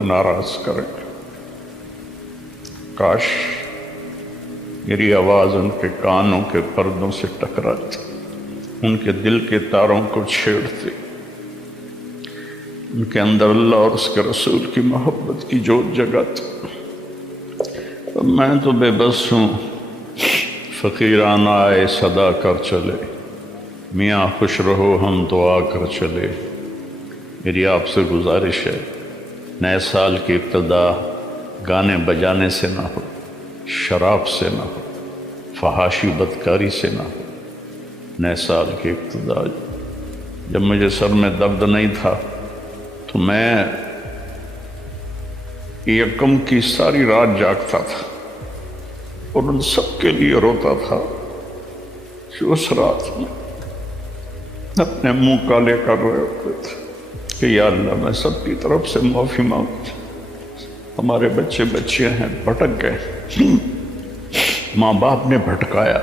ناراض کریں۔ کاش میری آواز ان کے کانوں کے پردوں سے ٹکراتی، ان کے دل کے تاروں کو چھیڑتی، ان کے اندر اللہ اور اس کے رسول کی محبت کی جوت جگاتی۔ میں تو بے بس ہوں، فقیرانہ آئے صدا کر چلے، میاں خوش رہو ہم تو آ کر چلے۔ میری آپ سے گزارش ہے، نئے سال کی ابتدا گانے بجانے سے نہ ہو، شراب سے نہ ہو، فحاشی بدکاری سے نہ ہو۔ نئے سال کی ابتدا جب مجھے سر میں درد نہیں تھا تو میں یکم کی ساری رات جاگتا تھا اور ان سب کے لیے روتا تھا جو اس رات میں اپنے منہ کالے کر رہے ہوتے تھے کہ یا اللہ میں سب کی طرف سے معافی مانگتا، ہمارے بچے بچیاں ہیں بھٹک گئے، ماں باپ نے بھٹکایا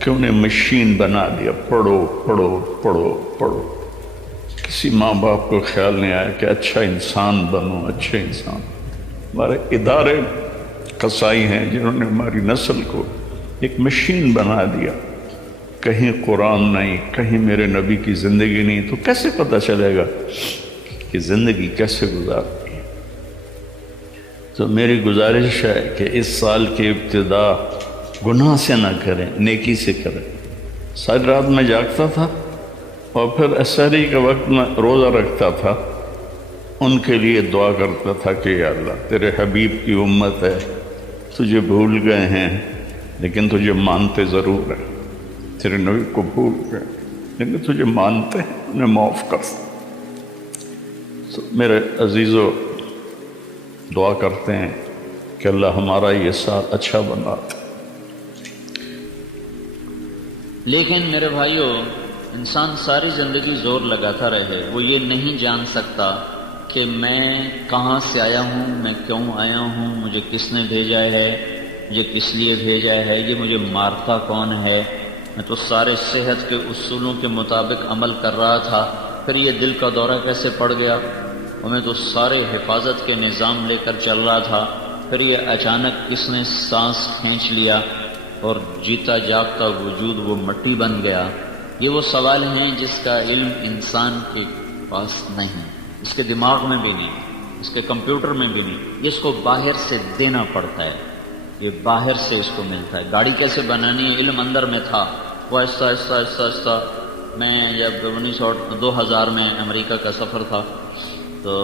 کہ انہیں مشین بنا دیا، پڑھو پڑھو پڑھو پڑھو۔ کسی ماں باپ کو خیال نہیں آیا کہ اچھا انسان بنو، اچھے انسان۔ ہمارے ادارے قصائی ہیں جنہوں نے ہماری نسل کو ایک مشین بنا دیا، کہیں قرآن نہیں، کہیں میرے نبی کی زندگی نہیں، تو کیسے پتہ چلے گا کہ زندگی کیسے گزارتی ہے؟ تو میری گزارش ہے کہ اس سال کی ابتدا گناہ سے نہ کریں، نیکی سے کریں۔ ساری رات میں جاگتا تھا اور پھر عصری کے وقت میں روزہ رکھتا تھا، ان کے لیے دعا کرتا تھا کہ یا اللہ تیرے حبیب کی امت ہے، تجھے بھول گئے ہیں لیکن تجھے مانتے ضرور ہیں، تیرے نبی کو بھول گئے لیکن تجھے مانتے ہیں، انہیں معاف کر۔ تو میرے عزیزو دعا کرتے ہیں کہ اللہ ہمارا یہ سال اچھا بنا دے۔ لیکن میرے بھائیوں، انسان ساری زندگی زور لگاتا رہے، وہ یہ نہیں جان سکتا کہ میں کہاں سے آیا ہوں، میں کیوں آیا ہوں، مجھے کس نے بھیجا ہے، مجھے کس لیے بھیجا ہے، یہ مجھے مارتا کون ہے۔ میں تو سارے صحت کے اصولوں کے مطابق عمل کر رہا تھا، پھر یہ دل کا دورہ کیسے پڑ گیا، اور میں تو سارے حفاظت کے نظام لے کر چل رہا تھا، پھر یہ اچانک کس نے سانس کھینچ لیا اور جیتا جاگتا وجود وہ مٹی بن گیا۔ یہ وہ سوال ہیں جس کا علم انسان کے پاس نہیں، اس کے دماغ میں بھی نہیں، اس کے کمپیوٹر میں بھی نہیں، جس کو باہر سے دینا پڑتا ہے، یہ باہر سے اس کو ملتا ہے۔ گاڑی کیسے بنانی ہے علم اندر میں تھا، وہ آہستہ آہستہ آہستہ آہستہ۔ میں جب 2000 میں امریکہ کا سفر تھا تو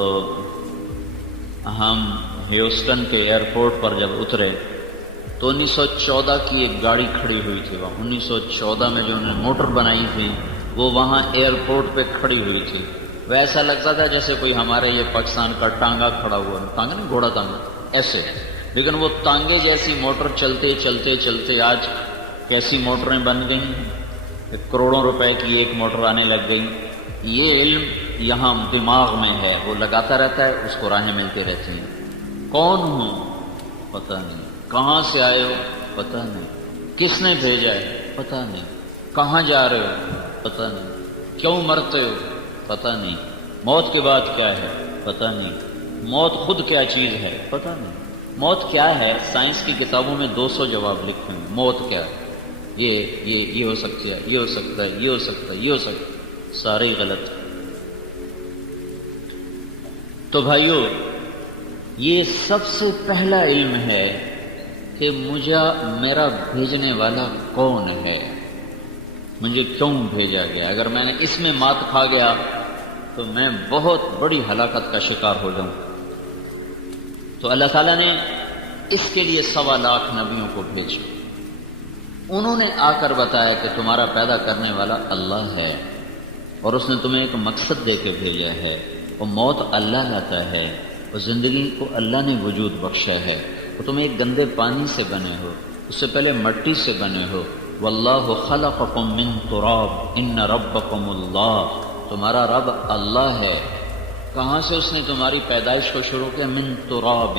ہم ہیوسٹن کے ایئرپورٹ پر جب اترے تو 1914 کی ایک گاڑی کھڑی ہوئی تھی وہاں، 1914 میں جو انہوں نے موٹر بنائی تھی وہ وہاں ایئرپورٹ پہ کھڑی ہوئی تھی۔ وہ ایسا لگتا تھا جیسے کوئی ہمارے یہ پاکستان کا ٹانگا کھڑا ہوا، ٹانگا نہیں، گھوڑا ٹانگا ایسے، لیکن وہ ٹانگے جیسی موٹر چلتے چلتے چلتے آج کیسی موٹریں بن گئیں، کروڑوں روپے کی ایک موٹر آنے لگ گئی۔ یہ علم یہاں دماغ میں ہے، وہ لگاتا رہتا ہے، اس کو راہیں ملتی رہتی ہیں۔ کون ہوں پتہ نہیں، کہاں سے آئے ہو پتہ نہیں، کس نے بھیجا ہے پتہ نہیں، کہاں جا رہے ہو پتہ نہیں، کیوں مرتے ہو پتہ نہیں، موت کے بعد کیا ہے پتہ نہیں، موت خود کیا چیز ہے پتہ نہیں۔ موت کیا ہے؟ سائنس کی کتابوں میں 200 جواب لکھے ہیں، موت کیا ہے، یہ ہو سکتا ہے، یہ ہو سکتا ہے، یہ ہو سکتا ہے، یہ ہو سکتا ہے، سارے غلط۔ تو بھائیو، یہ سب سے پہلا علم ہے کہ مجھے میرا بھیجنے والا کون ہے، مجھے کیوں بھیجا گیا۔ اگر میں نے اس میں مات کھا گیا تو میں بہت بڑی ہلاکت کا شکار ہو جاؤں۔ تو اللہ تعالیٰ نے اس کے لیے 1.25 لاکھ نبیوں کو بھیجا، انہوں نے آ کر بتایا کہ تمہارا پیدا کرنے والا اللہ ہے اور اس نے تمہیں ایک مقصد دے کے بھیجا ہے، اور موت اللہ لاتا ہے اور زندگی کو اللہ نے وجود بخشا ہے، اور تم ایک گندے پانی سے بنے ہو، اس سے پہلے مٹی سے بنے ہو۔ واللہ خلقکم من تراب ان ربکم اللہ، تمہارا رب اللہ ہے۔ کہاں سے اس نے تمہاری پیدائش کو شروع کیا؟ من تراب،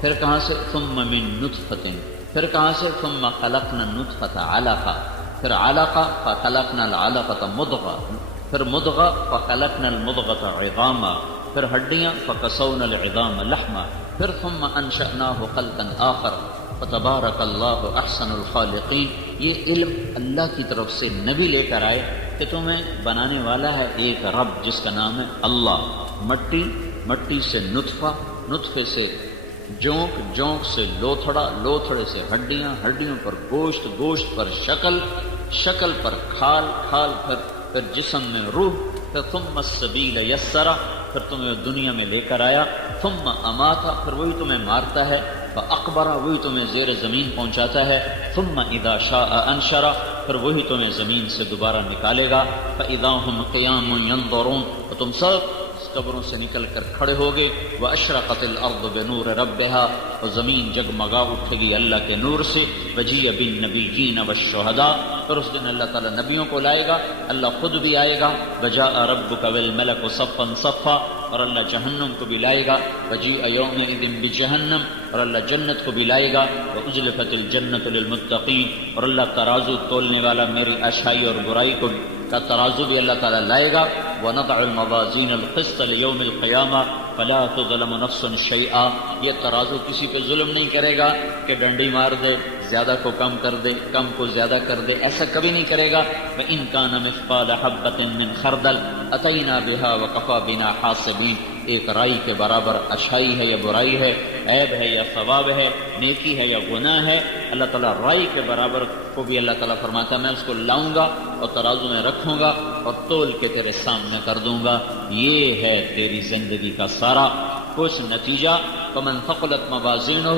پھر کہاں سے؟ ثم من نطفۃ، پھر کہاں سے؟ ثم خلقنا النطفۃ علقہ، پھر علقہ فخلقنا العلقۃ مضغہ، پھر مضغہ فخلقنا المضغۃ عظاما، پھر ہڈیاں فکسونا العظام لحما، پھر ثم انشأناہ خلقا آخر فتبارک اللہ احسن الخالقین۔ یہ علم اللہ کی طرف سے نبی لے کر آئے کہ تمہیں بنانے والا ہے ایک رب جس کا نام ہے اللہ۔ مٹی، مٹی سے نطفہ، نطفے سے جونک، جونک سے لوتھڑا، لوتھڑے سے ہڈیاں، ہڈیوں پر گوشت، گوشت پر شکل، شکل پر کھال، کھال پھر جسم میں روح، پھر ثم السبیل یسرا، پھر تمہیں دنیا میں لے کر آیا، ثم اماتا، پھر وہی تمہیں مارتا ہے، فاقبرا، وہی تمہیں زیر زمین پہنچاتا ہے، ثم اذا شاء انشرا، پھر وہی تمہیں زمین سے دوبارہ نکالے گا، فاذا هم قیام ینظرون، اور تم سب قبروں سے نکل کر کھڑے ہوگے، واشرقت الارض بنور ربها، اور زمین جگمگا اٹھے گی اللہ کے نور سے، وجیء بالنبیین والشہداء، پھر اس دن اللہ تعالیٰ نبیوں کو لائے گا، اللہ خود بھی آئے گا، وجاء ربک والملک صفا صفا، اور اللہ جہنم کو بھی لائے گا، وجیء یومئذ بجہنم، اور اللہ جنت کو بھی لائے گا، وازلفت الجنت للمتقین، اور اللہ ترازو تولنے والا میری اچھائی اور برائی کو کا ترازو بھی اللہ تعالیٰ لائے گا، وَنَضَعُ الْمَوَازِينَ الْقِسْطَ لِيَوْمِ الْقِيَامَةِ فَلَا تُظْلَمُ نَفْسٌ شَيْئًا، یہ ترازو کسی پہ ظلم نہیں کرے گا کہ ڈنڈی مار دے، زیادہ کو کم کر دے، کم کو زیادہ کر دے، ایسا کبھی نہیں کرے گا۔ وَإِن كَانَ مِثْقَالَ حَبَّةٍ مِّنْ خَرْدَلٍ أَتَيْنَا بِهَا وَكَفَىٰ بِنَا حَاسِبِينَ، ایک رائی کے برابر اچھائی ہے یا برائی ہے، عیب ہے یا ثواب ہے، نیکی ہے یا گناہ ہے، اللہ تعالیٰ رائی کے برابر کو بھی اللہ تعالیٰ فرماتا ہے میں اس کو لاؤں گا اور ترازو میں رکھوں گا اور تول کے تیرے سامنے کر دوں گا۔ یہ ہے تیری زندگی کا سارا کچھ نتیجہ۔ فمن ثقلت موازینہ،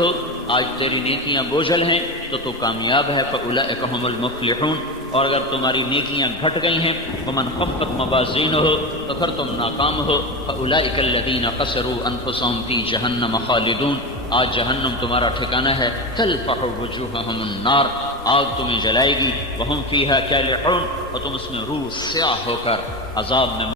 آج تیری نیکیاں بوجھل ہیں تو تو کامیاب ہے، فاولئک هم المفلحون، اور اگر تمہاری نیکیاں گھٹ گئی ہیں، ومن خفت موازینہ، تو پھر تم ناکام ہو، فاولئک الذین خسروا انفسهم فی جہنم خالدون، آج جہنم تمہارا ٹھکانہ ہے، تلفح وجوہہم النار، آگ تمہیں جلائے گی، وہم فیہا کالحون، اور تم اس میں روح سیاہ ہو کر عذاب میں